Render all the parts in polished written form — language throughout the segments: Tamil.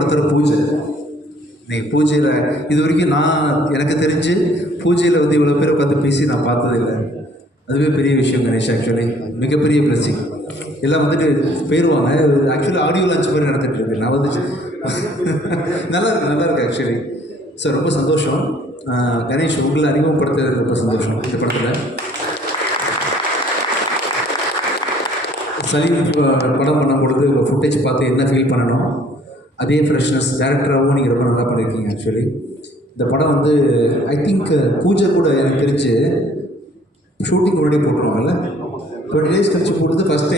நடத்துகிற பூஜை. இன்றைக்கி பூஜையில் இது வரைக்கும் எனக்கு தெரிஞ்சு பூஜையில் வந்து இவ்வளோ பேரை உட்காந்து பேசி நான் பார்த்ததில்லை. அதுவே பெரிய விஷயம் கணேஷ். ஆக்சுவலி மிகப்பெரிய பிளஸிங். எல்லாம் வந்துட்டு போயிடுவாங்க. ஆக்சுவலி ஆடியோ லான்ச் மாதிரி நடந்துகிட்டு இருக்கு. நான் வந்துச்சு நல்லா இருக்கு ஆக்சுவலி. சார் ரொம்ப சந்தோஷம். கணேஷ் உங்களை அறிமுகப்படுத்துறது ரொம்ப சந்தோஷம். இந்த படத்தில் சலீம் படம் பண்ணும் பொழுது உங்கள் ஃபுட்டேஜ் பார்த்து என்ன ஃபீல் பண்ணணும், அதே ஃப்ரெஷ்னஸ் டேரக்டராகவும் நீங்கள் ரொம்ப நல்லா பண்ணியிருக்கீங்க. ஆக்சுவலி இந்த படம் வந்து ஐ திங்க் பூஜை கூட எனக்கு தெரிஞ்சு ஷூட்டிங் முன்னாடியே போட்டுருவாங்கல்ல, 20 days கழிச்சு போட்டது ஃபஸ்ட்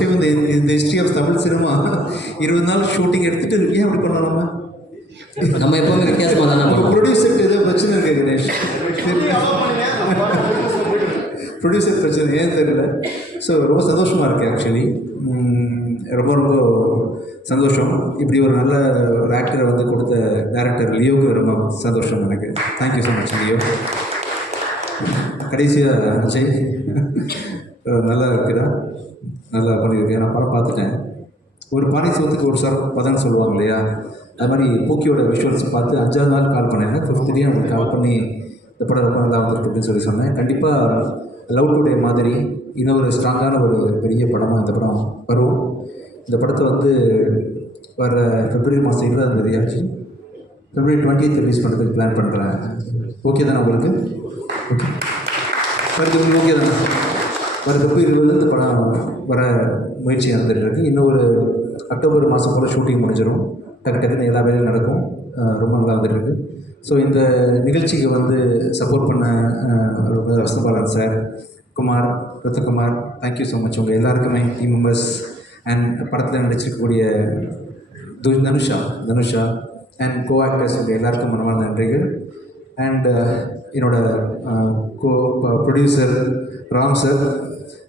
டைம் இந்த ஹிஸ்ட்ரி ஆஃப் தமிழ் சினிமா 20 நாள் ஷூட்டிங் எடுத்துகிட்டு ஏன் அப்படி பண்ணலாம்? நம்ம எப்போவுமே வித்தியாசமாக தானே ப்ரொடியூசருக்கு ஏதோ பிரச்சனை இருக்குது கணேஷ். ப்ரொடியூசர் பிரச்சனை ஏன் தெரியல. ஸோ ரொம்ப சந்தோஷமாக இருக்குது ஆக்சுவலி. ரொம்ப ரொம்ப சந்தோஷம். இப்படி ஒரு நல்ல ஒரு ஆக்டரை வந்து கொடுத்த டேரக்டர் லியோவுக்கு ரொம்ப சந்தோஷம் எனக்கு. Thank you so much Leo. கடைசியாக அஜய் நல்லா இருக்குதா? நல்லா பண்ணியிருக்கேன். நான் படம் பார்த்துட்டேன். ஒரு பானை சோத்துக்கு ஒரு பதன்னு சொல்லுவாங்க இல்லையா, அது மாதிரி பூக்கியோட விஷுவல்ஸ் பார்த்து 5வது நாள் கால் பண்ணேன். 5th day அவங்களுக்கு கால் பண்ணி இந்த படம் ரொம்ப நல்லா வந்துருக்கு அப்படின்னு சொன்னேன். கண்டிப்பாக லவ் டுடே மாதிரி இன்னொரு ஸ்ட்ராங்கான ஒரு பெரிய படமாக இந்த படம் வரும். இந்த படத்தை வந்து வர February மாதம் 20 ஆச்சு, February 20th ரிலீஸ் பண்ணுறதுக்கு பிளான் பண்ணுறேன். ஓகே தானே உங்களுக்கு? ஓகே வருது, ஓகே தானே? வர February 20 இந்த படம் வர முயற்சி நடந்துகிட்ருக்கு. இன்னொரு October மாதம் போல் ஷூட்டிங் முடிஞ்சிடும். டக்குன்னு எல்லா வேலையும் நடக்கும். ரொம்ப நல்லா வந்துட்டுருக்கு. ஸோ இந்த நிகழ்ச்சிக்கு வந்து சப்போர்ட் பண்ண Vasanthabalan sir, Kumar, Rathakumar, thank you so much. உங்கள் எல்லாருக்குமே டீம் மெம்பர்ஸ் அண்ட் படத்தில் நடிச்சிருக்கக்கூடிய தனுஷா அண்ட் கோ ஆக்டர்ஸ் உங்கள் எல்லாருக்கும் மனமான நன்றிகள். அண்ட் என்னோட producer Ram sir,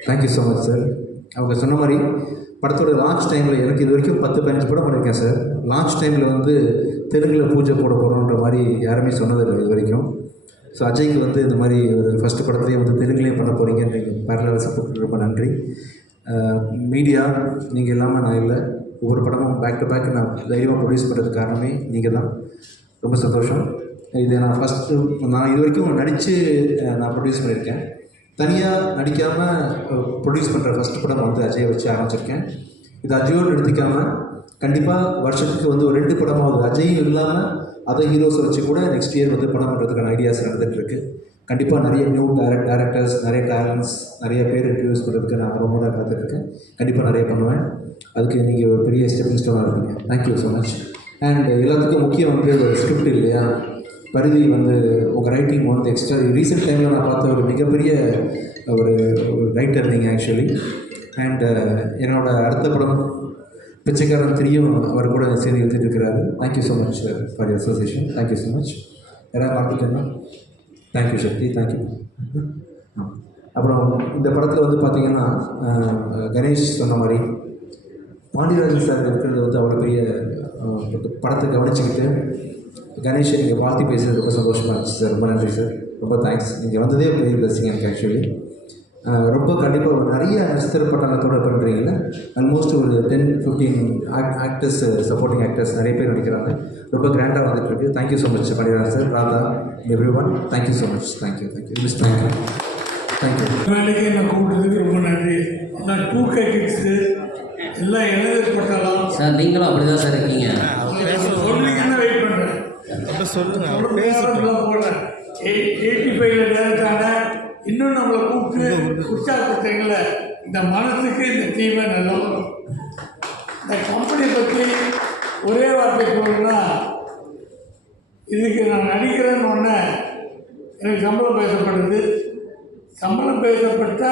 thank you so much sir. அவங்க சொன்ன மாதிரி படத்தோட லான்ச் டைமில் எனக்கு இது வரைக்கும் 10-15 படம் பண்ணியிருக்கேன் சார். லான்ச் டைமில் வந்து தெலுங்கில் பூஜை போட போகிறோன்ற மாதிரி யாருமே சொன்னதில்லை இது வரைக்கும். ஸோ அஜய்க்கு வந்து இந்த மாதிரி ஒரு ஃபஸ்ட்டு படத்துலேயே வந்து தெலுங்குலேயே பண்ண போகிறீங்கன்னு பேரலாக சப்போர்ட் ரொம்ப நன்றி. மீடியா நீங்கள் இல்லாமல் நான் இல்லை. ஒவ்வொரு படமும் பேக் டு பேக் நான் தைரியமாக ப்ரொடியூஸ் பண்ணுறதுக்கு காரணமே நீங்கள் தான். ரொம்ப சந்தோஷம். இது நான் இது வரைக்கும் நடித்து நான் ப்ரொடியூஸ் பண்ணியிருக்கேன். தனியாக நடிக்காமல் ப்ரொடியூஸ் பண்ணுற ஃபஸ்ட்டு படம் வந்து அஜய் வச்சு ஆரம்பிச்சிருக்கேன். இது அஜயோடு எடுத்துக்காமல் கண்டிப்பாக வருஷத்துக்கு வந்து ஒரு 2 படமாகுது அஜயும் இல்லாமல் அதை ஹீரோஸை வச்சு கூட நெக்ஸ்ட் இயர் வந்து படம் பண்ணுறதுக்கான ஐடியாஸ் நடந்துகிட்ருக்கு. கண்டிப்பாக நிறைய நியூ டேரக்டர்ஸ், நிறைய டேலண்ட்ஸ், நிறைய பேர் இன்ட்ரடியூஸ் பண்ணுறதுக்கு நான் ரொம்ப நேரம் காத்துட்ருக்கேன். கண்டிப்பாக நிறைய பண்ணுவேன். அதுக்கு நீங்கள் ஒரு பெரிய ஸ்டெப்பிங் ஸ்டோனாக இருப்பீங்க. Thank you so much. அண்ட் எல்லாத்துக்கும் முக்கியம் வந்து ஒரு ஸ்கிரிப்ட் இல்லையா, பரிதி வந்து உங்கள் ரைட்டிங் வந்து எக்ஸ்ட்ரா ரீசெண்ட் டைமில் நான் பார்த்த ஒரு மிகப்பெரிய ஒரு ரைட்டர் நீங்கள் ஆக்சுவலி. அண்ட் என்னோடய அடுத்த படம் பிச்சைக்காரன் 3யும் அவர் கூட சேர்ந்து எழுதிட்டு இருக்கிறாரு. Thank you so much for your association. Thank you so much. யாராவது பார்த்துட்டேன்னா தேங்க்யூ சக்தி, தேங்க்யூ. அப்புறம் இந்த படத்தில் வந்து பார்த்திங்கன்னா கணேஷ் சொன்ன மாதிரி பாண்டியராஜன் சார் இருக்கிறது வந்து அவ்வளோ பெரிய படத்தை கவனிச்சுக்கிட்டு கணேஷை நீங்கள் வாழ்த்தி பேசுகிறது ரொம்ப சந்தோஷமாக இருந்துச்சு சார். ரொம்ப நன்றி சார். ரொம்ப தேங்க்ஸ். நீங்கள் வந்ததே பெரிய பிளஸிங் எனக்கு ஆக்சுவலி. ரொம்ப கண்டிப்பாக ஒரு நிறைய நட்சத்திர பட்டாளத்தோடு பண்ணுறீங்கள. ஆல்மோஸ்ட் ஒரு 10-15 ஆக்டர்ஸ், சப்போர்ட்டிங் ஆக்டர்ஸ் நிறைய பேர் நடிக்கிறாங்க. ரொம்ப கிராண்டாக வந்துட்டுருக்கு. Thank you so much Pandiarajan sir, Radha, every one. Thank you so much. Thank you miss. Thank you. வேலைக்கு என்ன கூப்பிட்டதுக்கு ரொம்ப நன்றி. நான் 2K கிட்ஸு எல்லாம் எழுதப்பட்டலாம் சார். நீங்களும் அப்படி தான் சார் இருக்கீங்க. சொல்லிங்கன்னா வெயிட் பண்ணுறேன். சொல்லுங்கள் போடுறேன். 85ல் டேரக்டான இன்னும் நம்மளை கூப்பிட்டு உற்சாகப்படுத்துறீங்கள, இந்த மனசுக்கு இந்த தீமை நல்லா வரும். இந்த கம்பெனி பற்றி ஒரே வார்த்தை சொல்லணும்னா, இதுக்கு நான் நடிக்கிறேன்னு ஒன்று எனக்கு சம்பளம் பேசப்படுது. சம்பளம் பேசப்பட்ட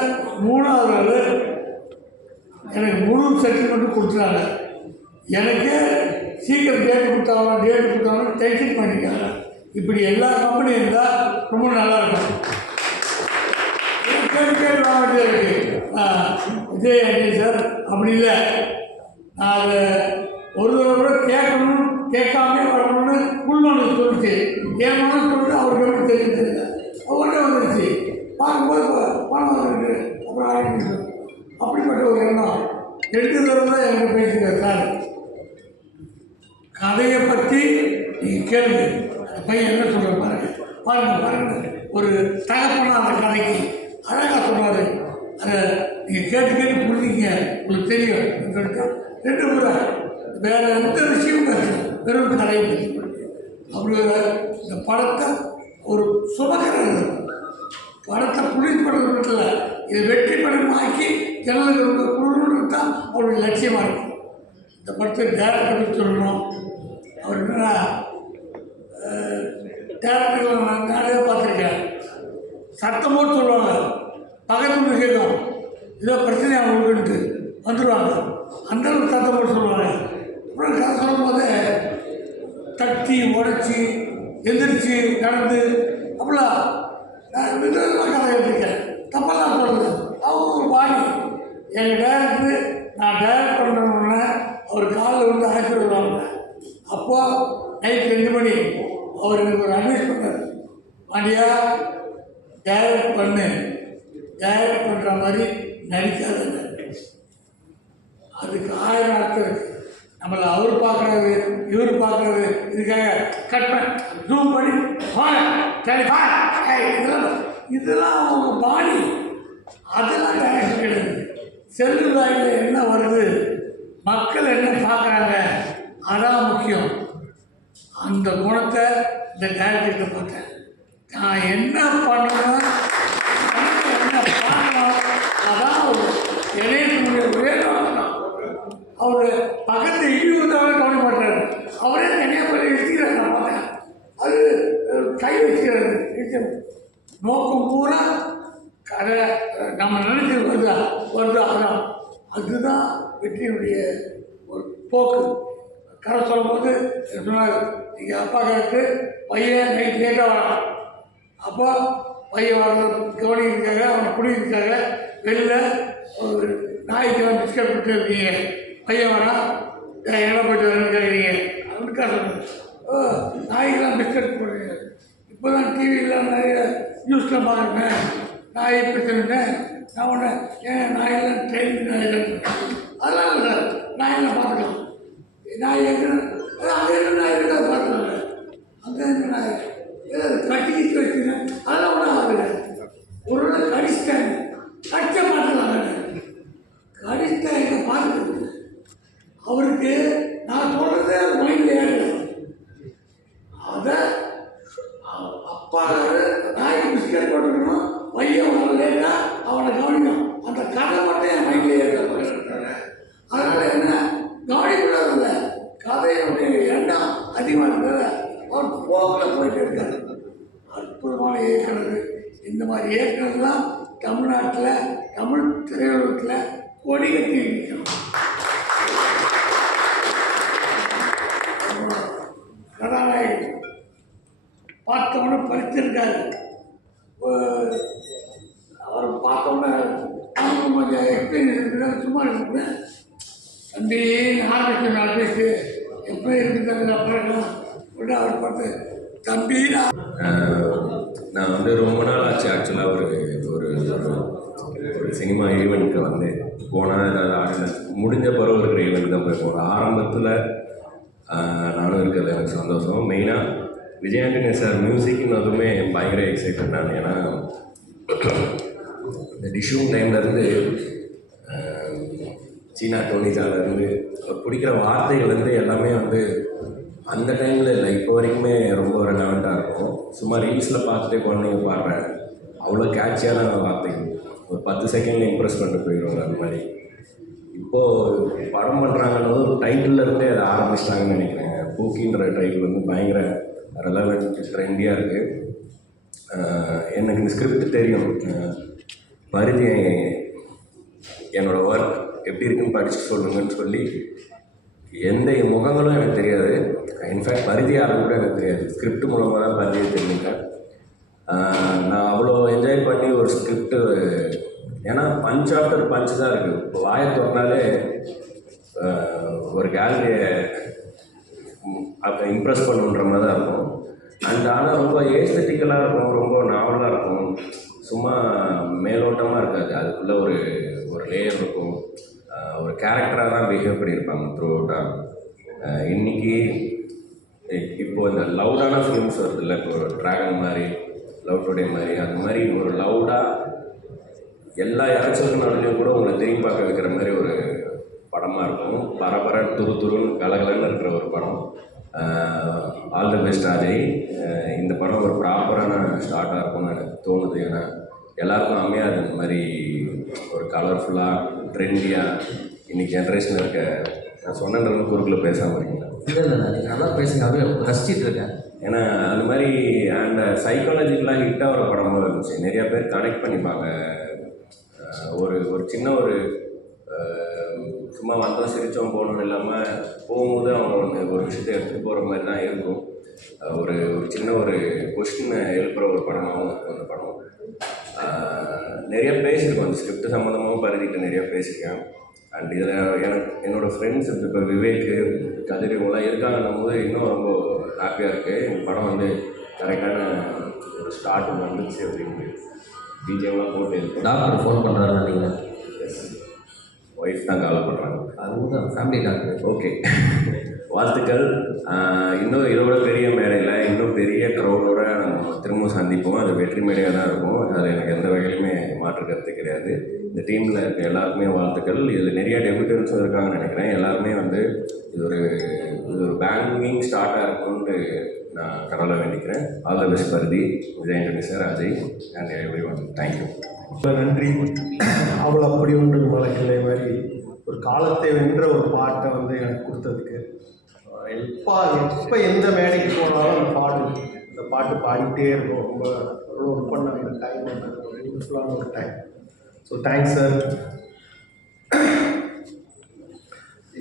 3வது நாள் எனக்கு முழு செட்டில்மெண்ட்டு கொடுத்துட்டாங்க. எனக்கு சீக்கிரம் டேட் கொடுத்தாலும் டென்ஷன் பண்ணிக்காங்க. இப்படி எல்லா கம்பெனியும் இருந்தால் ரொம்ப நல்லாயிருக்கும். கேள்வி வாங்க வேண்டியது இருக்குது. விஜய் அண்ணி சார் அப்படி இல்லை, நான் அதை ஒரு தடவை கூட கேட்கணும் கேட்காமே வரணும்னு உள்மனு சொல்லிச்சு. என் மனசு சொல்லிட்டு அவருக்கு எப்படி தெரிஞ்சதில்லை. அவர்கிட்ட வந்துருச்சு. பார்க்கும்போது பணம் வந்துருக்கு. அப்புறம் ஆரம்பிச்சு அப்படிப்பட்ட ஒரு எண்ணம் 2 தடவை தான் எனக்கு பேசுகிறேன் சார். கதையை பற்றி நீங்கள் கேளுங்க. அந்த பையன் என்ன சொல்கிற பாருங்க. ஒரு தகப்பனா அந்த கதைக்கு அழகாக சொன்னார். அதை நீங்கள் கேட்டு புரிஞ்சிங்க, உங்களுக்கு தெரியும் சொல்லிட்டு 2 முறை வேறு எந்த விஷயமும் பேசணும், வெறும் கதையை பற்றி அப்படி இந்த படத்தை ஒரு சுமக்கிறது, படத்தை புரிப்படுறது இல்லை, இது வெற்றி படமாக்கி ஜனங்களுக்கு குழுன்னு தான் அவருடைய லட்சியமாக இருக்கும். இந்த படத்தை டேரக்டர் சொல்லணும். அவர் என்னன்னா டேரக்டர்கள் நான் நிறைய பார்த்துருக்கேன், சத்தம் போட்டு சொல்லுவாங்க, பக்கத்து விஷயம் ஏதோ பிரச்சனை அவங்களுக்குன்ட்டு வந்துடுவாங்க, அந்தளவுக்கு சத்தம் போட்டு சொல்லுவாங்க. அப்புறம் கதை சொல்லும் போது தட்டி உடச்சி எந்திரிச்சு நடந்து அப்படிலாம் நான் விதவிதமாக கதை எழுதியிருக்கேன். தப்பெல்லாம் சொல்லுது அவங்க ஒரு பாடி. எங்கள் டேரக்டரு நான் டைரக்ட் பண்ணுறோன்னே அவர் காலில் வந்து அழைச்சி விடுவாங்க. அப்போது நைட் 2 மணி அவர் எனக்கு ஒரு அட்வைஸ் பண்ணார், பாண்டியா டைரக்ட் பண்ணு, டைரக்ட் பண்ணுற மாதிரி நடிக்காத. அதுக்கு 1000 அர்த்தம் இருக்குது. நம்மளை அவர் பார்க்குறது இவர் பார்க்குறது இதுக்காக கட் பண்ணி ஜூம் பண்ணி இதெல்லாம் அவங்க பாடி, அதெல்லாம் டைரக்ஷன் கிடையாது. செல்லுலாயில் என்ன வருது, மக்கள் என்ன பார்க்குறாங்க, அதான் முக்கியம். அந்த குணத்தை இந்த டைரக்டர்கிட்ட பார்த்தேன். நான் என்ன பண்ணணும், என்ன பார்க்கணும், அதான் இணையத்தினுடைய ஒரே தான். அவர் பக்கத்து இடி வந்தாலே கவனிக்க மாட்டார், அவரே தனியாக போய் வச்சுக்கிறார். நான் பார்த்தேன், அது கை வச்சுக்கிறாரு. நோக்கம் பூரா கதை நம்ம நினைச்சது வருதா அதான், அதுதான் வெற்றியினுடைய ஒரு போக்கு. கதை சொல்லும் போது சொன்னார், நீங்கள் அப்பா கேட்டு பையன் நைட் லேட்டாக வரான், அப்போ பையன் வர கவனிக்கிறதுக்காக அவனை குடிக்கிறதுக்காக வெளில ஒரு நாய்க்கெல்லாம் பிஸ்கட் கொடுத்து இருக்கீங்க, பையன் வரான் இடம் போய்ட்டு வரணும்னு கேட்குறீங்க அதுக்கா சொல்லுங்கள். நாய்க்கெல்லாம் பிஸ்கட் போடுறீங்க, இப்போ தான் டிவியில் நிறைய நியூஸில் பார்க்குறேன் நாய் பிரச்சனை. நான் ஒன்று ஏன் நாயெல்லாம் ட்ரெயின் நாயெல்லாம் அதெல்லாம் இல்லை, நாயெல்லாம் பார்த்துக்கலாம். நாய் அங்கே என்ன நாய் இருக்கா பார்த்துக்கல, அங்கே என்ன நாய் கட்டிக்கிட்டு வச்சுருக்கேன், அதெல்லாம் ஒன்றும் ஆகலை. ஒரு நாள் கடிச்சிட்டாங்க, கடிச்ச பார்த்துக்கலாம். கடிச்சிட்டா எங்கே பார்த்துக்கிறது அவருக்கு நான் சொல்கிறதே மைண்டில் ஏறல. அதை அப்பா நாய்க்கு பிஸ்கட் போட்டுக்கணும், பையன் வரலேன்னா அவனை கவனிக்கணும், அந்த கதை மட்டும் என் மைண்டில் ஏற்ற. அதனால் என்ன கவனிக்கூடாதுல்ல, கதையினுடைய எண்ணம் அதிகமாக இருக்கிறத அவர் போக்கில் போயிட்டு இருக்காரு. அற்புதமான இயக்குனர். இந்த மாதிரி இயக்குனர்லாம் தமிழ்நாட்டில் தமிழ் திரையுலகத்தில் கொடி கட்டி இருக்கணும். கதாநாயகி பார்த்தவொன்னே படிச்சிருக்காரு. அவர் பார்த்தோன்னே அவங்களுக்கு கொஞ்சம் எக்ஸ்பீரியன்ஸ் இருக்குன்னு சும்மா இருக்குங்க. தம்பி ஆரம்பிச்சு ஆர்டிஸ்ட்டு எப்படி இருக்குதுங்க அப்புறம் உடனே அவர் பார்த்து தம்பி நான் வந்து ரொம்ப நாள் ஆச்சு ஆக்சுவலாக ஒரு ஒரு சினிமா ஈவெண்ட்டுக்கு வந்து போனால் ஏதாவது ஆடினன்ஸ் முடிஞ்ச பிறகு இருக்கிற ஈவெண்ட் தான் போய் போகிறேன். ஆரம்பத்தில் நானும் இருக்கிறது எனக்கு சந்தோஷம். மெயினாக விஜயாண்டனி சார் மியூசிக்னதுமே பயங்கர எக்ஸைட்டட் நான். ஏன்னா இந்த டிஷ்யூம் டைம்லேருந்து சீனா டோனிஜாலேருந்து பிடிக்கிற வார்த்தைகள்லேருந்து எல்லாமே வந்து அந்த டைமில் இல்லை இப்போ வரைக்குமே ரொம்ப ரெலவெண்ட்டாக இருக்கும். சும்மா ரீல்ஸில் பார்த்துட்டே குழந்தைங்க பாடுறேன், அவ்வளோ கேட்சியான வார்த்தைகள், ஒரு 10 செகண்டில் இம்ப்ரெஸ் பண்ணிட்டு போயிடுவாங்க. அந்த மாதிரி இப்போது படம் பண்ணுறாங்கன்னு ஒரு டைட்டில்லேருந்தே அதை ஆரம்பிச்சிட்டாங்கன்னு நினைக்கிறேன். பூக்கின்ற டைட்டில் வந்து பயங்கர ரெலவெண்ட் ட்ரெண்டியாக இருக்குது. எனக்கு இந்த ஸ்கிரிப்ட் தெரியும், பருதி என்னோடய ஒர்க் எப்படி இருக்குன்னு படித்து சொல்லுங்கன்னு சொல்லி எந்த முகங்களும் எனக்கு தெரியாது. இன்ஃபேக்ட் பருதி ஆளும் கூட எனக்கு தெரியாது. ஸ்கிரிப்ட் மூலமாக தான் பருதியை தெரிஞ்சுட்டேன். நான் அவ்வளோ என்ஜாய் பண்ணி ஒரு ஸ்கிரிப்டு, ஏன்னா பஞ்ச் ஆஃப்டர் பஞ்ச் தான் இருக்குது. இப்போ வாயை திறந்தாலே ஒரு கேலரியை அப்போ இம்ப்ரெஸ் பண்ணுன்ற மாதிரி தான் இருக்கும். அண்ட் ஆனால் ரொம்ப ஏஸ்தட்டிக்கலாக இருக்கும், ரொம்ப நாவலாக இருக்கும், சும்மா மேலோட்டமாக இருக்காது. அதுக்குள்ளே ஒரு லேயர் இருக்கும், ஒரு கேரக்டராக தான் பிஹேவ் பண்ணியிருப்பாங்க த்ரூ அவுட்டாக. இன்றைக்கி இப்போ இந்த லவுடான ஃபிலிம்ஸ் வருது இல்லை, இப்போ ட்ராகன் மாதிரி, லவ் டுடே மாதிரி, அந்த மாதிரி ஒரு லவுடாக எல்லா இறச்சலுக்கு நடுலையும் கூட உங்களை திரும்பி பார்க்க வைக்கிற மாதிரி ஒரு படமாக இருக்கும். பரபர துருன்னு கலகலன்னு இருக்கிற ஒரு படம். All the best Ajay. இந்த படம் ஒரு ப்ராப்பரான ஸ்டார்ட்டாக இருக்கும்னு எனக்கு தோணுது. ஏன்னா எல்லாருக்கும் அமையாது இந்த மாதிரி ஒரு கலர்ஃபுல்லாக ட்ரெண்டியாக இன்றைக்கி ஜென்ரேஷனில் இருக்க. நான் சொன்னது குறுக்கில் பேசாமல் இருக்கீங்களா? இல்லை இல்லை நீங்கள் நல்லா பேசுங்க, அப்படியே ரசிச்சிட்டு இருக்கேன். ஏன்னா அந்த மாதிரி அந்த சைக்காலஜிக்கலாக ஹிட் ஆகிற படமாக இருந்துச்சு. நிறையா பேர் கனெக்ட் பண்ணிப்பாங்க. ஒரு சின்ன ஒரு சும்மா வந்தோம் சிரித்தோம் போகணும்னு இல்லாமல் போகும்போது அவங்க ஒரு விஷயத்தை எடுத்துகிட்டு போகிற மாதிரி தான் இருக்கும். ஒரு சின்ன ஒரு கொஸ்டினை எழுப்புகிற ஒரு படமாகவும் இருக்கும் அந்த படம். நிறையா பேசியிருக்கோம் அந்த ஸ்கிரிப்ட் சம்மந்தமாகவும் பரதிட்டு நிறையா பேசியிருக்கேன். அண்ட் இதில் என்னோடய ஃப்ரெண்ட்ஸ் இப்போ விவேக், கதிர் இவங்களாம் இருக்காங்கன்னும் போது இன்னும் ரொம்ப ஹாப்பியாக இருக்குது. இந்த படம் வந்து கரெக்டான ஒரு ஸ்டார்ட் வந்துச்சு அப்படின்னு பிஜிஎம்லாம் போட்டு டாக்டர் ஃபோன் பண்ணுறாரு நீங்கள்? எஸ், ஒய்ஃப் தான் கால் பண்ணுறாங்க. அதுதான் ஃபேமிலி டாக்டர். ஓகே, வாழ்த்துக்கள். இன்னும் இதோட பெரிய மேடையில் இன்னும் பெரிய க்ரௌடோட நம்ம திரும்ப சந்திப்போம். அது வெற்றி மேடையாக தான் இருக்கும். அதில் எனக்கு எந்த வகையிலுமே மாற்று கருத்து கிடையாது. இந்த டீமில் இருக்க எல்லாருக்குமே வாழ்த்துக்கள். இதில் நிறைய டெபியூட்டன்ஸும் இருக்காங்கன்னு நினைக்கிறேன். எல்லாருமே வந்து இது ஒரு பேங்கிங் ஸ்டார்ட்டாக இருக்கும்னு நான் கடவுளை வேண்டிக்கிறேன். All the best Bharathi, Vijay Antony sir, Ajay and everyone. Thank you. நன்றி. அவள் அப்படி ஒன்று மலக்கில்லை மாதிரி ஒரு காலத்தை வென்ற ஒரு பாட்டை வந்து எனக்கு கொடுத்ததுக்கு. எப்போ எந்த மேடைக்கு போனாலும் அந்த பாட்டு பாடிக்கிட்டே இருக்கும். ரொம்ப ஒர்க் பண்ண அந்த டைம் ஒரு யூஸ்ஃபுல்லான ஒரு டைம். So thanks sir.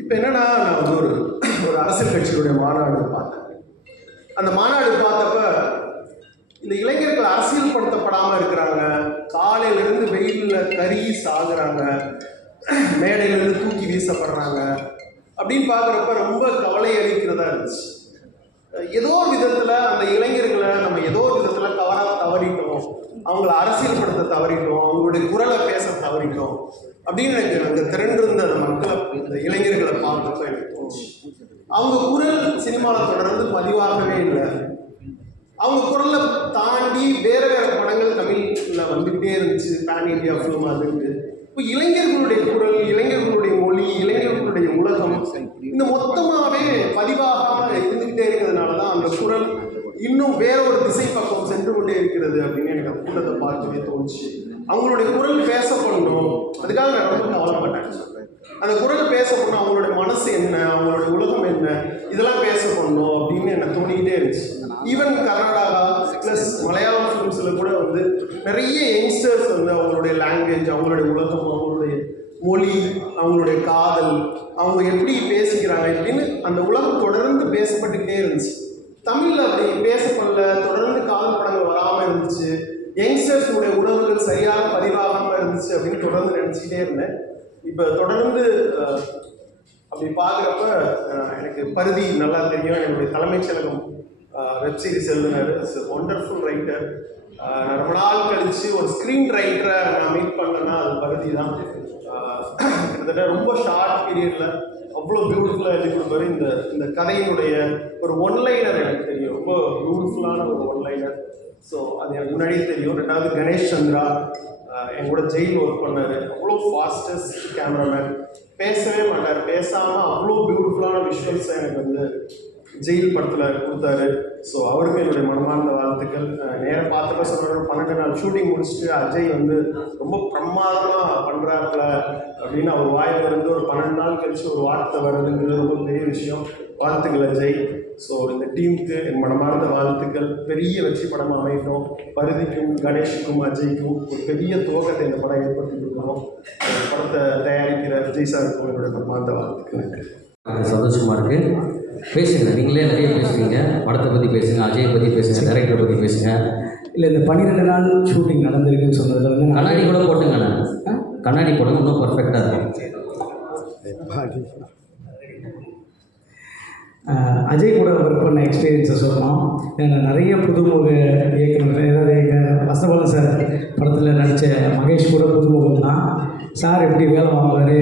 இப்போ என்னென்னா, நான் வந்து ஒரு அரசியல் கட்சியுடைய மாநாடு பார்த்தேன். அந்த மாநாடு பார்த்தப்ப இந்த இளைஞர்கள் அரசியல் படுத்தப்படாமல் இருக்கிறாங்க. காலையிலேருந்து வெயிலில் கறி சாகுறாங்க, மேடையிலேருந்து தூக்கி வீசப்படுறாங்க அப்படின்னு பார்க்குறப்ப ரொம்ப கவலை அளிக்கிறதா இருந்துச்சு. ஏதோ ஒரு விதத்தில் அந்த இளைஞர்களை நம்ம ஏதோ ஒரு விதத்தில் தவறிட்டோம், அவங்கள அரசியல்படுத்த தவறிட்டோம், அவங்களுடைய குரலை பேச தவறிட்டோம் அப்படின்னு எனக்கு அங்கே திரண்டிருந்த அந்த மக்களை, இந்த இளைஞர்களை பார்க்குறப்ப எனக்கு தோணுச்சு. அவங்க குரல் சினிமாவில் தொடர்ந்து பதிவாகவே இல்லை. அவங்க குரலை தாண்டி வேறு படங்கள் தமிழில் வந்துக்கிட்டே இருந்துச்சு, பேன் இந்தியா ஃபிலிம் அதுக்கு. இப்போ இளைஞர்களுடைய குரல், இளைஞர்களுடைய மொழி, இளைஞர்களுடைய உலகம் இந்த மொத்தமாகவே பதிவாகாமல் இருந்துக்கிட்டே இருக்கிறதுனால தான் அந்த குரல் இன்னும் வேற ஒரு திசை பக்கம் சென்று கொண்டே இருக்கிறது அப்படின்னு எனக்கு அந்த கூட்டத்தை பார்க்கவே தோணுச்சு. அவங்களுடைய குரல் பேசப்படணும், அதுக்காக நான் ரொம்ப கவலைப்பட்டேன். அந்த குரல் பேசப்படணும், அவங்களுடைய மனசு என்ன, அவங்களுடைய உலகம் என்ன, இதெல்லாம் பேசப்படணும் அப்படின்னு எனக்கு தோணிக்கிட்டே இருந்துச்சு. ஈவன் கர்நாடகா ப்ளஸ் மலையாளம் ஃபிலிம்ஸில் கூட வந்து நிறைய யங்ஸ்டர்ஸ் வந்து அவங்களுடைய லாங்குவேஜ், அவங்களுடைய உலகம், அவங்களுடைய மொழி, அவங்களுடைய காதல், அவங்க எப்படி பேசிக்கிறாங்க அப்படின்னு அந்த உலகம் தொடர்ந்து பேசப்பட்டுக்கிட்டே இருந்துச்சு. தமிழில் அப்படி பேசப்படல, தொடர்ந்து காதல் படங்கள் வராமல் இருந்துச்சு, யங்ஸ்டர்ஸுடைய உணர்வுகள் சரியாக பதிவாகாமல் இருந்துச்சு அப்படின்னு தொடர்ந்து நினச்சிக்கிட்டே இருந்தேன். இப்போ தொடர்ந்து அப்படி பார்க்குறப்ப எனக்கு பருதி நல்லா தெரியும். என்னுடைய தலைமைச் செயலகம் வெப் சீரிஸ் எழுதினார். Wonderful writer. நான் ரொம்ப நாள் கழித்து ஒரு ஸ்க்ரீன் ரைட்டரை நான் மீட் பண்ணேன்னா அது பருதி தான். கிட்டத்தட்ட ரொம்ப ஷார்ட் பீரியடில் அவ்வளோ பியூட்டிஃபுல்லாக எழுதி கொடுப்பாரு. இந்த கதையினுடைய ஒரு ஒன்லைனர் எனக்கு தெரியும், ரொம்ப பியூட்டிஃபுல்லான ஒரு ஒன்லைனர். ஸோ அது எனக்கு முன்னாடியே தெரியும். ரெண்டாவது கணேஷ் சந்திரா என் கூட ஜெயில் ஒர்க் பண்ணார். அவ்வளோ ஃபாஸ்டஸ்ட் கேமராமேன், பேசவே மாட்டார். பேசாமல் அவ்வளோ பியூட்டிஃபுல்லான விஷுவல்ஸை எனக்கு வந்து ஜெயில் படத்தில் கொடுத்தாரு. ஸோ அவருக்கும் என்னுடைய மனமார்ந்த வாழ்த்துக்கள். நேராக பார்த்தப்ப சொல்கிற 12 நாள் ஷூட்டிங் முடிச்சுட்டு அஜய் வந்து ரொம்ப பிரமாதமாக பண்ணுறாப்புல அப்படின்னு அவர் வாயிலிருந்து ஒரு 12 நாள் கழிச்சு ஒரு வார்த்தை வருதுங்கிறது ரொம்ப பெரிய விஷயம். வாழ்த்துக்கள் அஜய். ஸோ இந்த டீமுக்கு என் மனமார்ந்த வாழ்த்துக்கள். பெரிய வெற்றி படம் அமையட்டும். பருதிக்கும் கணேஷுக்கும் அஜய்க்கும் ஒரு பெரிய துவக்கத்தை இந்த படம் ஏற்படுத்தி கொடுக்கணும். படத்தை தயாரிக்கிற விஜய் சாருக்கும் என்னுடைய மனமார்ந்த வாழ்த்துக்கள். சந்தோஷமாக இருக்குது. பேசுங்க, நீங்களே நிறைய பேசுவீங்க. படத்தை பற்றி பேசுங்க, அஜயை பற்றி பேசுங்க, டைரக்டரை பற்றி பேசுங்க. இல்லை, இந்த 12 நாள் ஷூட்டிங் நடந்திருக்குன்னு சொன்னதில் வந்து கண்ணாடி கூட போட்டுங்க. கண்ணாடி போடுங்க, இன்னும் பர்ஃபெக்டாக இருக்கும். அஜய் கூட ஒர்க் பண்ண எக்ஸ்பீரியன்ஸை சொல்லலாம். ஏன்னா நிறைய புதுமுக இயக்குநர்கள், ஏதாவது எங்கள் வசவலம் சார் படத்தில் நடித்த மகேஷ் கூட புதுமுகம் தான். சார் எப்படி வேலை வாங்குவார்,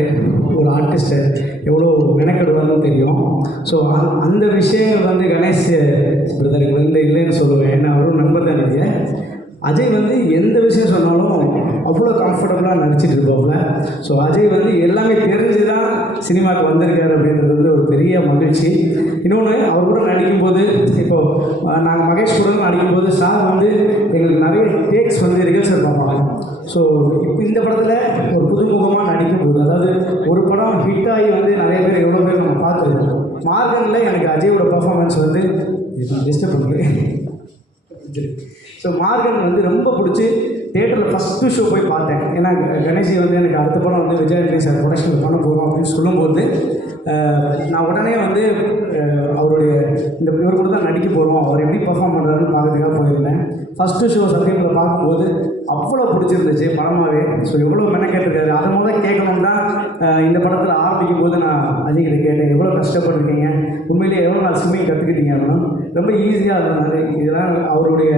ஒரு ஆர்டிஸ்ட்டை எவ்வளோ மெனக்கெடுவார்னு தெரியும். ஸோ அந்த விஷயங்கள் வந்து கணேஷ் பிரதருக்கு வந்து இல்லைன்னு சொல்லுவேன். ஏன்னா அவரும் நண்பர் தான் இல்லையா. அஜய் வந்து எந்த விஷயம் சொன்னாலும் அவ்வளோ கம்ஃபர்டபுளாக நடிச்சிட்டு இருப்பாப்புல. ஸோ அஜய் வந்து எல்லாமே தெரிஞ்சு தான் சினிமாவுக்கு வந்திருக்காரு அப்படின்றது வந்து ஒரு பெரிய மகிழ்ச்சி. இன்னொன்று அவர் கூட நடிக்கும்போது, இப்போது நாங்கள் மகேஷ் கூட நடிக்கும்போது சார் வந்து எங்களுக்கு நிறைய டேக்ஸ் வந்து ரிஹர்சல் பார்ப்பாங்க. ஸோ இப்போ இந்த படத்தில் ஒரு புதுமுகமாக நடிக்கும்போது, அதாவது ஒரு படம் ஹிட் ஆகி வந்து நிறைய பேர் எவ்வளோ பேர் நம்ம பார்த்துருக்கோம். மார்கனில் எனக்கு அஜயோட பர்ஃபார்மன்ஸ் வந்து டிஸ்டர்ப் பண்ணுது. ஸோ மார்கன் வந்து ரொம்ப பிடிச்சி தேட்டரில் ஃபஸ்ட்டு ஷோ போய் பார்த்தேன். ஏன்னா கணேஷ் வந்து எனக்கு அடுத்த படம் வந்து விஜய் ஆண்டனி சார் ப்ரொடக்ஷனில் பண்ண போகிறோம் அப்படின்னு சொல்லும்போது நான் உடனே வந்து அவருடைய இந்த இவர் கூட தான் நடிக்க போகிறோம், அவர் எப்படி பர்ஃபார்ம் பண்ணுறாருன்னு பார்க்கறதுக்காக போயிருந்தேன். ஃபஸ்ட்டு ஷோ சத்தியமில் பார்க்கும்போது அவ்வளோ பிடிச்சிருந்துச்சு படமாகவே. ஸோ எவ்வளோ மெனக்கேட்டிருக்காரு அதை முதல்ல கேட்கணும் தான் இந்த படத்தில் ஆரம்பிக்கும் போது நான் அஜய்கிட்ட கேட்டேன், எவ்வளோ கஷ்டப்பட்டுருக்கீங்க, உண்மையிலேயே எவ்வளோ நாள் ஸ்விம்மிங் கற்றுக்கிட்டீங்க அப்படின்னா. ரொம்ப ஈஸியாக இருந்தது. இதெல்லாம் அவருடைய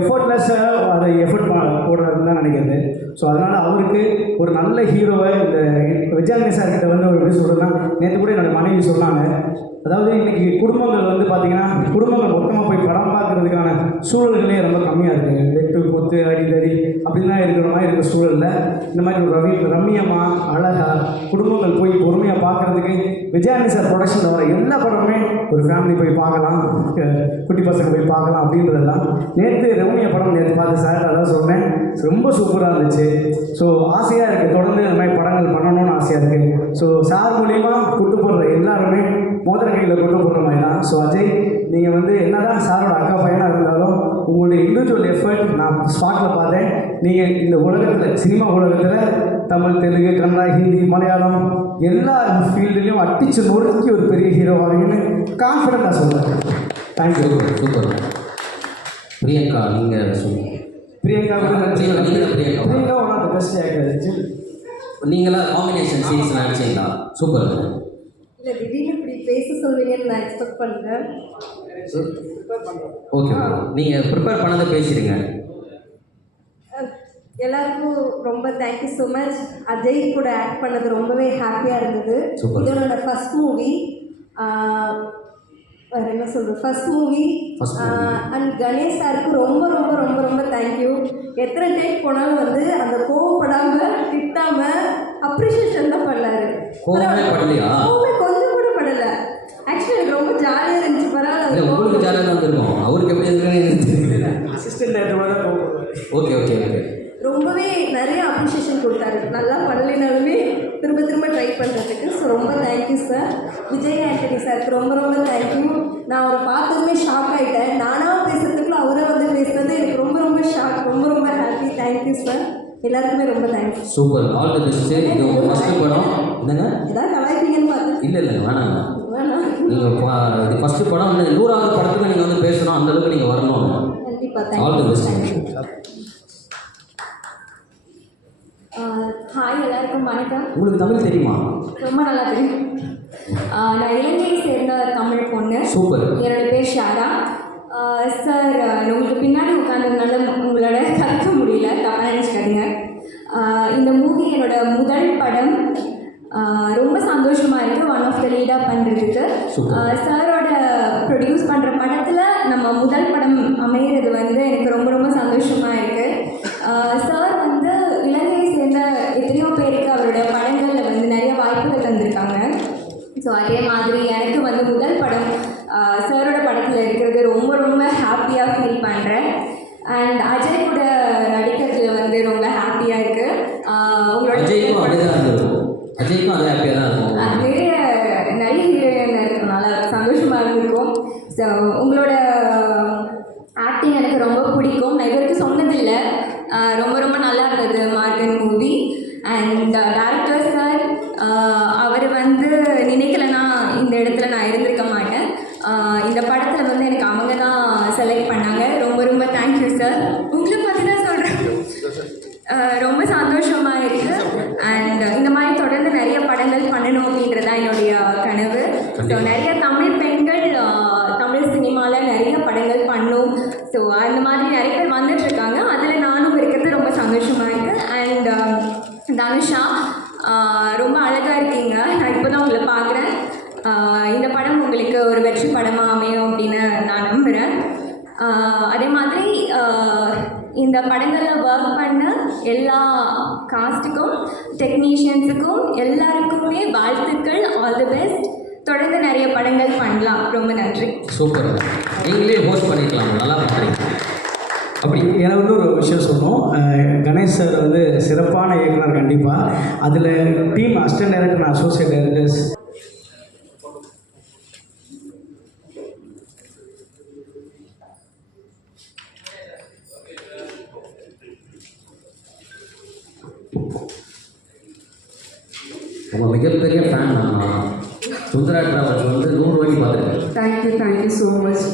எஃபர்ட்லெஸ்ஸாக அதை எஃபர்ட் போடுறாருன்னு தான் நினைக்கிறது. ஸோ அதனால் அவருக்கு ஒரு நல்ல ஹீரோவை இந்த விஜய் ஆண்டனி சார் கிட்ட வந்து அவர் எப்படி சொல்கிறதுனா, நேற்று கூட என்னோடய மனைவி சொன்னாங்க, அதாவது இன்றைக்கி குடும்பங்கள் வந்து பார்த்திங்கன்னா குடும்பங்கள் மொத்தமாக போய் படம் பார்க்குறதுக்கான சூழல்களே ரொம்ப கம்மியாக இருக்குது. வெட்டு கொத்து அடிதடி அப்படின்லாம் இருக்கிற மாதிரி இருக்கிற சூழலில் இந்த மாதிரி ஒரு ரம்மியமாக அழகாக குடும்பங்கள் போய் பொறுமையாக பார்க்குறதுக்கு விஜய் ஆண்டனி சார் ப்ரொடக்ஷனில் வர எல்லா படமுமே ஒரு ஃபேமிலி போய் பார்க்கலாம், குட்டி பசங்க போய் பார்க்கலாம் அப்படின்றது தான். நேற்று ரம்மிய படம் நேற்று பார்த்து சார் அதான் சொன்னேன், ரொம்ப சூப்பராக இருந்துச்சு. ஸோ ஆசையாக இருக்குது, தொடர்ந்து இந்த மாதிரி படங்கள் பண்ணணும்னு ஆசையாக இருக்குது. ஸோ சார் மூலிமா கூட்டு போடுற எல்லாருமே மோதிர கையில் கொண்டு போடுற மாதிரி தான். ஸோ அஜய், நீங்கள் வந்து என்ன தான் சாரோட அக்கா பையனாக இருந்தாலும் உங்களுடைய இண்டிவிஜுவல் எஃபர்ட் நான் ஸ்பாட்டில் பார்த்தேன். நீங்கள் இந்த உலகத்தில் சினிமா உலகத்தில் தமிழ், தெலுங்கு, கன்னடா, ஹிந்தி, மலையாளம் எல்லா ஃபீல்டுலேயும் அடித்து நொறுக்கி ஒரு பெரிய ஹீரோ ஆகின்னு கான்ஃபிடென்ட்டாக சொல்கிறேன். தேங்க்யூ. சூப்பர். பிரியங்கா நீங்கள் சொல்லுங்கள். Priyanka Priyanka one of the best actor. நீங்களா காம்பினேஷன் சீன்ஸ் நடிச்சீங்களா? சூப்பர். இல்லை, திடீர்னு இப்படி பேச சொல்வீங்கன்னு நான் எக்ஸ்பெக்ட் பண்ணுறேன். ஓகே, நீங்கள் ப்ரிப்பேர் பண்ணதை பேசிடுங்க. எல்லாருக்கும் ரொம்ப தேங்க்யூ ஸோ மச். அஜய் கூட ஆக்ட் பண்ணது ரொம்பவே ஹாப்பியாக இருந்தது. Super. இது என்னோட ஃபஸ்ட் மூவி. வேறு என்ன சொல்கிறது, ஃபஸ்ட் மூவி. அண்ட் கணேஷ் சாருக்கு ரொம்ப ரொம்ப ரொம்ப ரொம்ப தேங்க்யூ. எத்தனை டேக் போனாலும் வந்து அந்த கோவப்படாமல் திட்டாமல் அப்ரிஷியேஷன் தான் பண்ணார். கோவமே படலையா? கோவமே கொஞ்சம் கூட படலை. ஆக்சுவலி எனக்கு ரொம்ப ஜாலியாக இருந்துச்சு. பரவாயில்ல, உங்களுக்கு ஜாலியாக தான் இருந்திருக்கும், அவருக்கு எப்படி இருக்குன்னு அசிஸ்டன்ட் டேரக்டர் தான் போகும். Okay okay okay. ரொம்பவே நிறைய அப்ரிஷியேஷன் கொடுத்தாரு. நல்லா பண்ணலைனாலுமே திரும்ப திரும்ப ட்ரை பண்ணுறதுக்கு. ஸோ ரொம்ப தேங்க்யூ சார். விஜய் ஆண்டனி சாருக்கு ரொம்ப ரொம்ப தேங்க்யூ. நான் அவரை பார்த்ததுமே ஷாக் ஆகிட்டேன். நானாக பேசுகிறதுக்குள்ள அவரே வந்து பேசுகிறது எனக்கு ரொம்ப ரொம்ப ஷாக். ரொம்ப ரொம்ப ஹாப்பி. Thank you sir. எல்லாருக்குமே ரொம்ப thank you. Super. All the best. இது உங்கள் ஃபஸ்ட்டு படம் என்னங்க? ஏதாவது கலாய்ப்பீங்கன்னு பார்த்தேன். இல்லை இல்லை வேணாங்க. வேணாம், நீங்கள் இது ஃபஸ்ட்டு படம், 100வது படத்துக்கு நீங்கள் வந்து பேசணும், அந்தளவுக்கு நீங்கள் வரணும். கண்டிப்பாக. All the best. ஹாய், எல்லாருக்கும் வணக்கம். உங்களுக்கு தமிழ் தெரியுமா? ரொம்ப நல்லா தெரியும். நான் இலங்கையை சேர்ந்த தமிழ் பொண்ணு. சூப்பர். என்னோட பேர் ஷாரா. சார், உங்களுக்கு பின்னாடி உட்காந்துருந்தால உங்களோட கற்க முடியல, தப்பாக நினச்சிக்காதீங்க. இந்த மூவி என்னோட முதல் படம். ரொம்ப சந்தோஷமாக இருக்குது ஒன் ஆஃப் த லீடாக பண்ணுறதுக்கு. சாரோட ப்ரொடியூஸ் பண்ணுற படத்தில் நம்ம முதல் படம் அமைகிறது வந்து எனக்கு ரொம்ப ரொம்ப சந்தோஷமாக இருக்குது. சார் வந்து இலங்கையை சேர்ந்த எத்தனையோ பேருக்கு அவரோட படங்களில் வந்து நிறைய வாய்ப்புகள் தந்திருக்காங்க. ஸோ அதே மாதிரி எனக்கு வந்து முதல் படம் சாரோட படத்தில் இருக்கிறது ரொம்ப ரொம்ப ஹாப்பியாக ஃபீல் பண்ணுறேன். அண்ட் அஜய் கூட நடிக்கிறதுல வந்து ரொம்ப ஹாப்பியாக இருக்குது. உங்களோட அஜய்க்கும் அதே தான் இருக்கும். அஜய்க்கும் அதே ஹாப்பியாக தான் இருக்கும். நிறைய ஹீரோயின் இருக்கிறதுனால சந்தோஷமாக இருந்திருக்கும். ஸோ உங்களோட ஆக்டிங் எனக்கு ரொம்ப பிடிக்கும். நான் இது வரைக்கும் சொன்னதில்லை. ரொம்ப ரொம்ப நல்லா இருந்தது Maargan movie. And director sir, அவர் வந்து நினைக்கலைன்னா இந்த இடத்துல நான் இருந்திருக்க மாட்டேன். இந்த படத்தில் வந்து எனக்கு அவங்க தான் செலக்ட் பண்ணாங்க. ரொம்ப ரொம்ப தேங்க்யூ சார். உங்களை பற்றி தான் சொல்கிறேன். ரொம்ப சந்தோஷமாக இருக்குது. அண்ட் இந்த மாதிரி தொடர்ந்து நிறைய படங்கள் பண்ணணும் அப்படின்றதான் என்னுடைய கனவு. ஸோ நிறைய தமிழ் பெண்கள் தமிழ் சினிமாவில் நிறைய படங்கள் பண்ணும். ஸோ அந்த மாதிரி நிறைய பேர் வந்துட்டுருக்காங்க. அதில் நானும் இருக்கிறது ரொம்ப சந்தோஷமாக இருக்குது. அண்ட் தனுஷா, ரொம்ப அழகாக இருக்கீங்க. நான் இப்போ தான் உங்களை பார்க்குறேன். இந்த படம் உங்களுக்கு ஒரு வெற்றி படமாக அமையும் அப்படின்னு நான் நம்புகிறேன். அதே மாதிரி இந்த படங்களில் ஒர்க் பண்ண எல்லா காஸ்ட்டுக்கும் டெக்னீஷியன்ஸுக்கும் எல்லாருக்குமே வாழ்த்துக்கள். All the best. தொடர்ந்து நிறைய படங்கள் பண்ணலாம். ரொம்ப நன்றி. சூப்பர். நீங்களே ஹோஸ்ட் பண்ணிக்கலாம், நல்லா பண்ணுறீங்க. அப்படி எனக்கு வந்து ஒரு விஷயம் சொன்னோம். கணேஷ் சார் வந்து சிறப்பான இயக்குனர் கண்டிப்பாக. அதில் team assistant director, associate directors உங்கள் மிகப்பெரிய ஃபேன் நான். சுந்தரா டிராவல்ஸ் வந்து 100 வாட்டி பார்த்துருக்கேன். Thank you so much.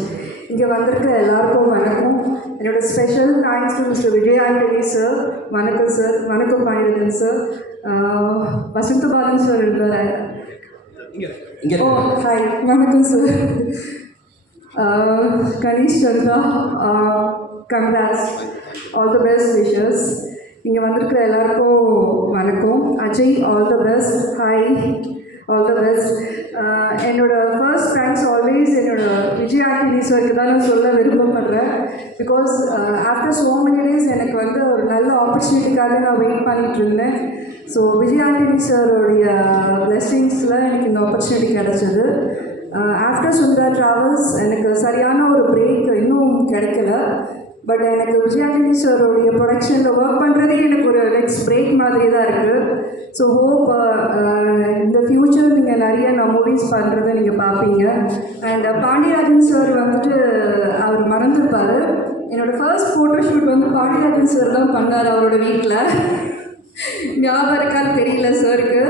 இங்கே வந்திருக்க எல்லாருக்கும் வணக்கம். என்னோட special thanks to mister Vijay Antony sir. வணக்கம் சார். வணக்கம் பாண்டியன் சார். வசந்த பாலன் சார் இருக்கார். ஓ ஹாய், வணக்கம் sir. Ganesh Chandra, congrats, all the best wishes. இங்கே வந்திருக்கிற எல்லாருக்கும் வணக்கம். Ajay, all the best. Hi, all the best. என்னோட ஃபர்ஸ்ட் தேங்க்ஸ் ஆல்வேஸ் என்னோட விஜய் ஆண்டனி சாருக்கு தான் நான் சொல்ல விருப்பப்படுறேன். Because after so many days எனக்கு வந்து ஒரு நல்ல ஆப்பர்ச்சுனிட்டிக்காக நான் வெயிட் பண்ணிகிட்டு இருந்தேன். ஸோ விஜய் ஆண்டனி சாரோடைய பிளெஸ்ஸிங்ஸில் எனக்கு இந்த ஆப்பர்ச்சுனிட்டி கிடச்சிது. ஆஃப்டர் சுந்தரா ட்ராவல்ஸ் எனக்கு சரியான ஒரு பிரேக் இன்னும் கிடைக்கல. பட் எனக்கு விஜய் ஆண்டனி சாரோடைய ப்ரொடக்ஷனில் ஒர்க் பண்ணுறதுக்கு எனக்கு ஒரு நெக்ஸ்ட் பிரேக் மாதிரி தான் இருக்குது. ஸோ ஹோப் இந்த ஃப்யூச்சர் நீங்கள் நிறைய நான் மூவிஸ் பண்ணுறதை நீங்கள் பார்ப்பீங்க. அண்ட் பாண்டியராஜன் சார் வந்துட்டு அவர் மறந்துருப்பார். என்னோடய ஃபர்ஸ்ட் ஃபோட்டோஷூட் வந்து பாண்டியராஜன் சார் தான் பண்ணார் அவரோட வீட்டில். ஞாபகம் இருக்கான்னு தெரியல சாருக்கு.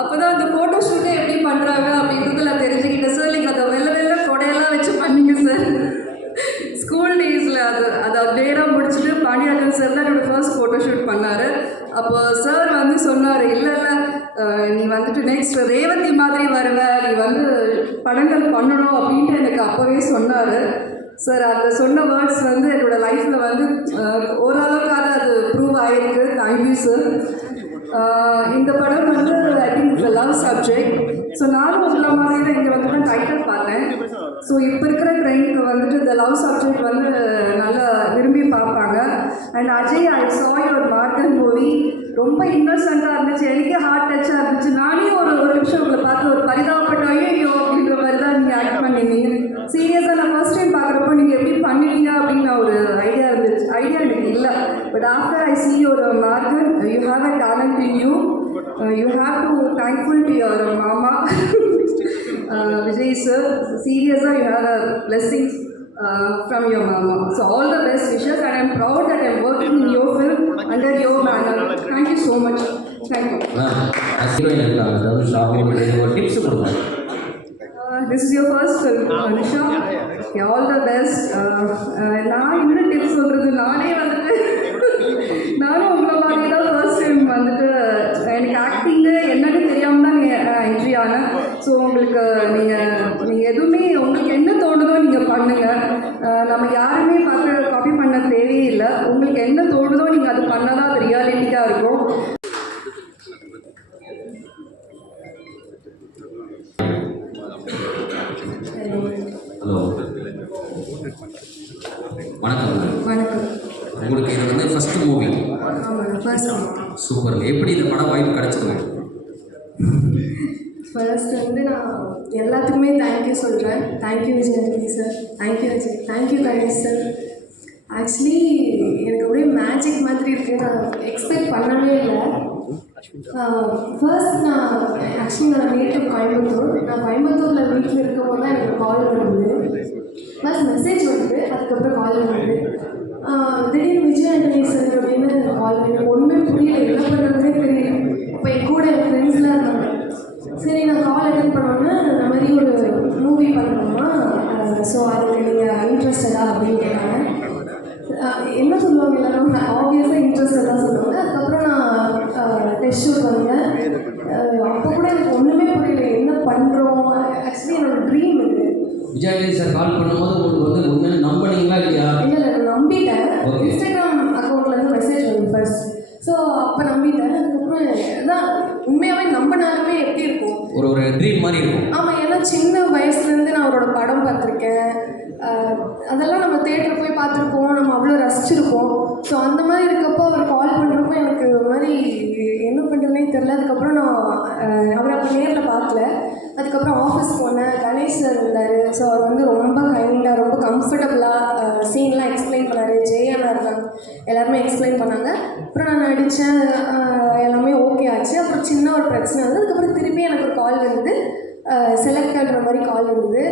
அப்போ தான் அந்த ஃபோட்டோஷூட்டை எப்படி பண்ணுறாங்க அப்படின்றது நான் தெரிஞ்சுக்கிட்டேன். சார் நீங்கள் அதை வெள்ளை கொடையெல்லாம் வச்சு பண்ணிங்க சார். ஸ்கூல் டேஸில் அதை அப்படியேதான் முடிச்சுட்டு பாண்டியராஜன் சார் தான் என்னோடய ஃபர்ஸ்ட் ஃபோட்டோஷூட் பண்ணார். அப்போ சார் வந்து சொன்னார், இல்லை நீ வந்துட்டு நெக்ஸ்ட் ரேவதி மாதிரி வருவ, நீ வந்து படங்கள் பண்ணணும் அப்படின்ட்டு எனக்கு அப்போவே சொன்னார் சார். அந்த சொன்ன வேர்ட்ஸ் வந்து என்னோடய லைஃப்பில் வந்து ஓரளவுக்காக அது ப்ரூவ் ஆகிருக்கு. Thank you sir. இந்த படம் வந்து I think it's love subject. So நானும் உங்களை மாதிரி தான் இங்கே வந்து தான் டைட்டில் பார்த்தேன். ஸோ இப்போ இருக்கிற ட்ரெயினுக்கு வந்துட்டு இந்த லவ் சப்ஜெக்ட் வந்து நல்லா விரும்பி பார்ப்பாங்க. அண்ட் அஜய், ஐ சா யுவர் மார்க்கன் மூவி. ரொம்ப இன்னோசென்ட்டாக இருந்துச்சு, எனக்கே ஹார்ட் டச்சாக இருந்துச்சு. நானே ஒரு நிமிஷம் உங்களை பார்த்து ஒரு பரிதாபப்பட்ட ஐயோ அப்படின்ற மாதிரி தான் நீங்கள் ஆக்ட் பண்ணியிருந்தீங்க. சீரியஸாக நான் ஃபர்ஸ்ட் டைம் பார்க்குறப்போ நீங்கள் எப்படி பண்ணுவீங்க அப்படின்னு நான் ஒரு ஐடியா எனக்கு இல்லை. But after I see your marker, you have a talent in you. You have to thankful to your mama, Vijay sir. Seriously, you have a blessings from your mama. So all the best wishes, and I'm proud that I'm working in your film under your banner. Thank you so much. Thank you. Heroine இருக்காங்க தனுஷா, அவங்களுக்கு ஒரு டிப்ஸ் கொடுங்க. This is your first film, Anusha. Okay, all the best. நான் என்ன டிப்ஸ் சொல்கிறது, நானும் உங்களை மாதிரி தான் ஃபர்ஸ்ட் டைம் வந்துட்டு எனக்கு ஆக்டிங்கு என்னன்னு தெரியாமல் தான் என்ட்ரி ஆனேன். ஸோ உங்களுக்கு நீங்கள் எதுவுமே உங்களுக்கு என்ன தோணுதோ நீங்கள் பண்ணுங்கள். நம்ம யாருமே பார்த்து காப்பி பண்ண தேவையில்லை. உங்களுக்கு என்ன தோணுதோ நீங்கள் அது பண்ணால் தான் அது ரியாலிட்டியாக இருக்கும். ஹலோ, வணக்கம். வணக்கம். உங்களுக்கு இது வந்து ஃபர்ஸ்ட் மூவி? ஆமாம், ஃபர்ஸ்ட். சூப்பர். எப்படி இந்த படம் வாய்ப்பு கிடைச்சது? ஃபர்ஸ்ட் வந்து நான் எல்லாத்துக்குமே தேங்க்யூ சொல்கிறேன். Thank you Vijay Antony sir, thank you Vijay, thank you Ganesh sir. Actually எனக்கு அப்படியே மேஜிக் மாதிரி இருக்குது. நான் எக்ஸ்பெக்ட் பண்ணவே இல்லை. ஃபர்ஸ்ட் நான் நேட்டிவ் கோயம்புத்தூர். நான் கோயம்புத்தூரில் வீட்டில் இருக்கும்போது தான் எனக்கு கால் வருது. ப்ளஸ் மெசேஜ் வருது, அதுக்கப்புறம் கால் வருது. திடீர்னு விஜய் ஆண்டனி சார் அப்படின்னு கால் பண்ணி ஒன்றுமே புரியல, என்ன பண்ணுறதுனே தெரியல. இப்போ என் கூட என் ஃப்ரெண்ட்ஸ்லாம் இருந்தாங்க. சரி, நான் கால் அட்டென்ட் பண்ணோன்னே இந்த மாதிரி ஒரு மூவி பண்ணணுமா, ஸோ அதுக்கு நீங்கள் இன்ட்ரெஸ்டடா அப்படின்னு கேட்டாங்க. என்ன சொல்லுவாங்க எல்லாரும், ஆப்வியஸாக இன்ட்ரெஸ்டாக தான் சொல்லுவாங்க. அதுக்கப்புறம் நான் டெஸ்ட் ஷூட் வந்தேன். அப்போ கூட எனக்கு ஒன்றுமே புரியல, என்ன பண்ணுறோம். ஆக்சுவலி என்னோடய ட்ரீம் இது. விஜய் ஆண்டனி சார் கால் பண்ணும்போது உங்களுக்கு வந்து உண்மையை நம்பினீங்களா இல்லையா? இல்லை, நான் நம்பிட்டேன். இன்ஸ்டாகிராம் அக்கௌண்ட்லேருந்து மெசேஜ் வருது ஃபர்ஸ்ட். ஸோ அப்போ நம்பிட்டேன். அதுக்கப்புறம் அதான் உண்மையாகவே நம்பினாலுமே எப்படி இருக்கும், ஒரு ஒரு ட்ரீம் மாதிரி இருக்கும். ஆமாம், ஏன்னா சின்ன வயசுலேருந்து நான் அவரோட படம் பார்த்துருக்கேன். அதெல்லாம் நம்ம தேட்டர் போய் பார்த்துருப்போம், நம்ம அவ்வளோ ரசிச்சிருப்போம். ஸோ அந்த மாதிரி இருக்கப்போ அவர் கால் பண்ணுறப்போ எனக்கு ஒரு மாதிரி என்ன பண்ணுறதுனே தெரில. அதுக்கப்புறம் நான் அவரை அப்போ நேரில் பார்க்கல. அதுக்கப்புறம் ஆஃபீஸ் போனேன், கணேஷ் சார் இருந்தார். ஸோ அவர் வந்து ரொம்ப கைண்டாக, ரொம்ப கம்ஃபர்டபுளாக சீன்லாம் எக்ஸ்பிளைன் பண்ணார். ஜெயானா இருந்தாங்க, எல்லாருமே எக்ஸ்பிளைன் பண்ணாங்க. அப்புறம் நான் நடித்தேன், எல்லாமே ஓகே ஆச்சு. அப்புறம் சின்ன ஒரு பிரச்சனை வந்து அதுக்கப்புறம் திருப்பி எனக்கு ஒரு கால் வந்து செலக்ட் பண்ணுற மாதிரி கால் வந்தது.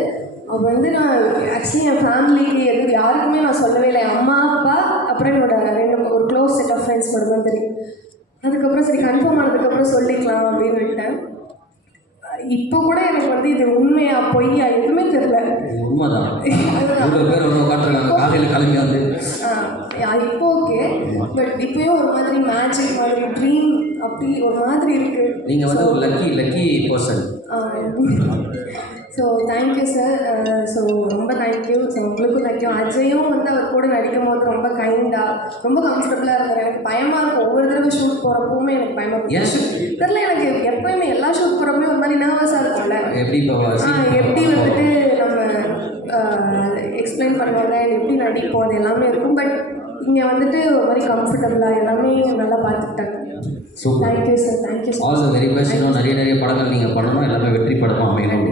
அப்போ வந்து நான் ஆக்சுவலி என் ஃபேமிலிக்கு எதுவும் யாருக்குமே நான் சொல்லவே இல்லை. என் அம்மா, அப்பா, அப்புறம் என்னோட ஒரு க்ளோஸ் செட் ஆஃப் ஃப்ரெண்ட்ஸ் மட்டும் தான் தெரியும். அதுக்கப்புறம் சரி கன்ஃபார்ம் ஆனதுக்கப்புறம் சொல்லிக்கலாம் அப்படின்னு விட்டேன். இப்போ கூட எனக்கு வந்து இது உண்மையா பொய்யா எதுவுமே தெரியல. உண்மைதான். பேர் ஒன்று காட்டுறாங்க காலையில் கிளம்பி வந்து இப்போ ஓகே, பட் இப்போயும் ஒரு மாதிரி மேஜிக் மாதிரி ட்ரீம் அப்படி ஒரு மாதிரி இருக்கு. நீங்கள் வந்து ஒரு lucky person. So thank you sir. So ரொம்ப தேங்க்யூ. ஸோ உங்களுக்கும் தேங்க்யூ. அஜயும் வந்து அவர் கூட நடிக்கும் போது ரொம்ப கைண்டாக, ரொம்ப கம்ஃபர்டபுளாக இருந்தார். எனக்கு பயமாக இருக்கும், ஒவ்வொரு தடவை ஷூட் போகிறப்பவுமே எனக்கு பயமாக இருக்கும். தெரியல, எனக்கு எப்போயுமே எல்லா ஷூட் போகிறப்பமே ஒரு மாதிரி நர்வஸாக இருக்கும்ல. எப்படி வந்துட்டு நம்ம எக்ஸ்பிளைன் பண்ணுவாங்க, எப்படி நடிப்போம், அது எல்லாமே இருக்கும். பட் இங்கே வந்துட்டு ஒரு மாதிரி கம்ஃபர்டபுளாக எல்லாமே நல்லா பார்த்துக்கிட்டாங்க. Thank you sir. Thank you sir. All the very best. இன்னும் நிறைய படங்கள் நீங்கள் பண்ணணும், எல்லாமே வெற்றி படமாக அமையணும்.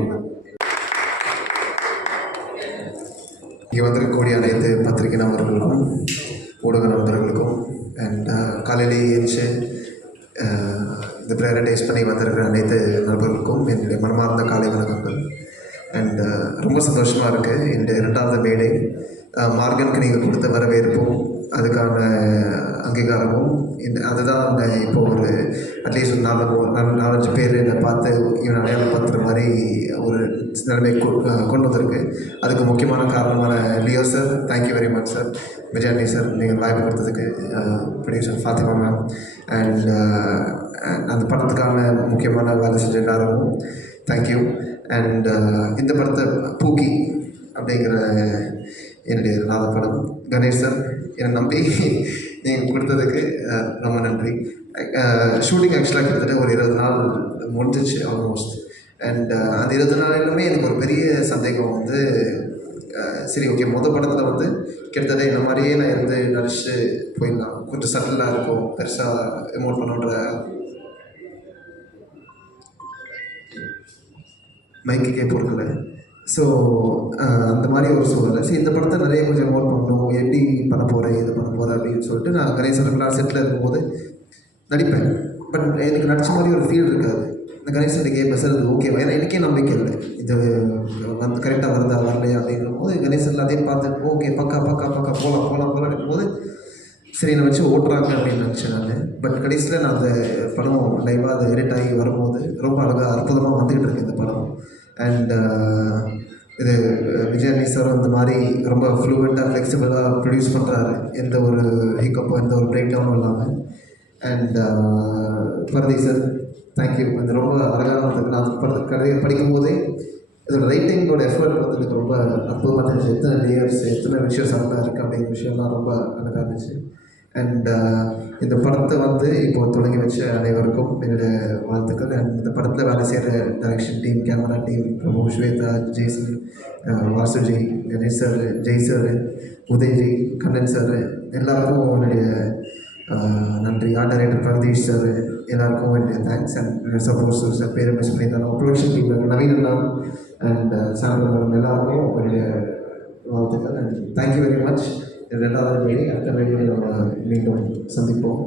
இங்கே வந்திருக்கக்கூடிய அனைத்து பத்திரிகை நபர்களுக்கும், ஊடக நண்பர்களுக்கும், அண்ட் காலையிலேயே எழுந்து இந்த ப்ரையாரிட்டைஸ் பண்ணி வந்திருக்கிற அனைத்து நண்பர்களுக்கும் என்னுடைய மனமார்ந்த காலை வணக்கங்கள். அண்ட் ரொம்ப சந்தோஷமாக இருக்குது. இந்த 2வது மேடை மார்கனுக்கு நீங்கள் கொடுத்த வரவேற்பும் அதுக்கான அங்கீகாரமும் அதுதான் இப்போ ஒரு அட்லீஸ்ட் ஒரு 4-5 பேர் என்னை பார்த்து இவன் அடையாளப்படுத்துகிற மாதிரி ஒரு நிலைமை கொண்டு வந்திருக்கு. அதுக்கு முக்கியமான காரணமான Leo sir, thank you very much sir. Vijayani sir, நீங்கள் வாய்ப்பு கொடுத்ததுக்கு. ப்ரொடியூசர் ஃபாத்திமா மேம், அண்ட் அந்த படத்துக்கான முக்கியமான வேலை செஞ்ச எல்லாரும் தேங்க்யூ. அண்ட் இந்த படத்தை பூக்கி அப்படிங்கிற என்னுடைய 4வது படம் கணேஷ் சார் என்னை நம்பி நீங்கள் கொடுத்ததுக்கு ரொம்ப நன்றி. ஷூட்டிங் ஆக்சுவலாக கிட்டத்தட்ட ஒரு 20 நாள் முடிஞ்சிச்சு ஆல்மோஸ்ட். அண்ட் அந்த 20 நாளிலுமே எனக்கு ஒரு பெரிய சந்தேகம் வந்து, சரி ஓகே படத்தில் வந்து கிட்டத்தட்ட இந்த மாதிரியே நான் இருந்து நடிச்சுட்டு போயிடலாம், கொஞ்சம் சட்டிலாக இருக்கும், பெருசாக எமோட் பண்ணுன்ற மைக்குக்கே பொறுக்கல. ஸோ அந்த மாதிரி ஒரு சூழ்நிலை. சரி இந்த படத்தை நிறைய கொஞ்சம் எமோட் பண்ணணும், எப்படி பண்ண போகிறேன், இது பண்ண போகிறேன் அப்படின்னு சொல்லிட்டு நான் கணேசன் செட்டில் இருக்கும்போது நடிப்பேன். பட் எனக்கு நடித்த மாதிரி ஒரு ஃபீல் இருக்காது. இந்த கணேசன் பேசுறது ஓகேவா, ஏன்னா எனக்கே நம்பிக்கை இல்லை இது வந்து கரெக்டாக வருதா வரலையா அப்படிங்கும் போது கணேசன் எல்லாத்தையும் பார்த்து ஓகே பக்கா போகலாம் இருக்கும்போது சரி என்னை வச்சு ஓட்டுறாங்க அப்படின்னு நினச்சேன் நான். பட் கடைசியில் நான் அந்த படம் லைவாக அது எடிட் ஆகி வரும்போது ரொம்ப அழகாக அற்புதமாக வந்துக்கிட்டு இருக்கு இந்த படம். அண்ட் இது விஜயானி சார் அந்த மாதிரி ரொம்ப ஃப்ளூவெண்ட்டாக ஃப்ளெக்சிபிளாக ப்ரொடியூஸ் பண்ணுறாரு, எந்த ஒரு ஹிக்கப்போ எந்த ஒரு பிரேக் டவுனும் இல்லாமல். And Bharathi sir thank you. அது ரொம்ப அழகாக இருந்தது. நான் கதையை படிக்கும்போதே இதோட ரைட்டிங்கோட எஃபர்ட் வந்து எனக்கு ரொம்ப அற்புதமாக இருந்துச்சு. எத்தனை லேயர்ஸ், எத்தனை விஷயம் அழகாக இருக்குது அப்படிங்கிற விஷயம்லாம் ரொம்ப அழகாக இருந்துச்சு. அண்ட் இந்த படத்தை வந்து இப்போது தொடங்கி வச்ச அனைவருக்கும் என்னுடைய வாழ்த்துக்கள். அண்ட் இந்த படத்தில் வேலை செய்கிற direction team, camera team, Prabhu, Swetha, Jaison, Vasuji, Ganesh sir, Jai sir, Udayji, Kannan sir, எல்லாருக்கும் என்னுடைய நன்றி. ஆர்ட் டைரக்டர் பிரதீஷ் சார், எல்லாருக்கும் என்னுடைய தேங்க்ஸ். அண்ட் சப்போஸ் சார் பேர் மிஸ் பண்ணியிருந்தாலும் ப்ரொடக்ஷன் டீமில் நவீன் அண்ணா அண்ட் சாம்பிள் மேடம் எல்லாருக்கும் என்னுடைய வாழ்த்துக்கள். And thank you very much. 2வது வேலை அடுத்த வேலையை நம்ம மீண்டும் சந்திப்போம்.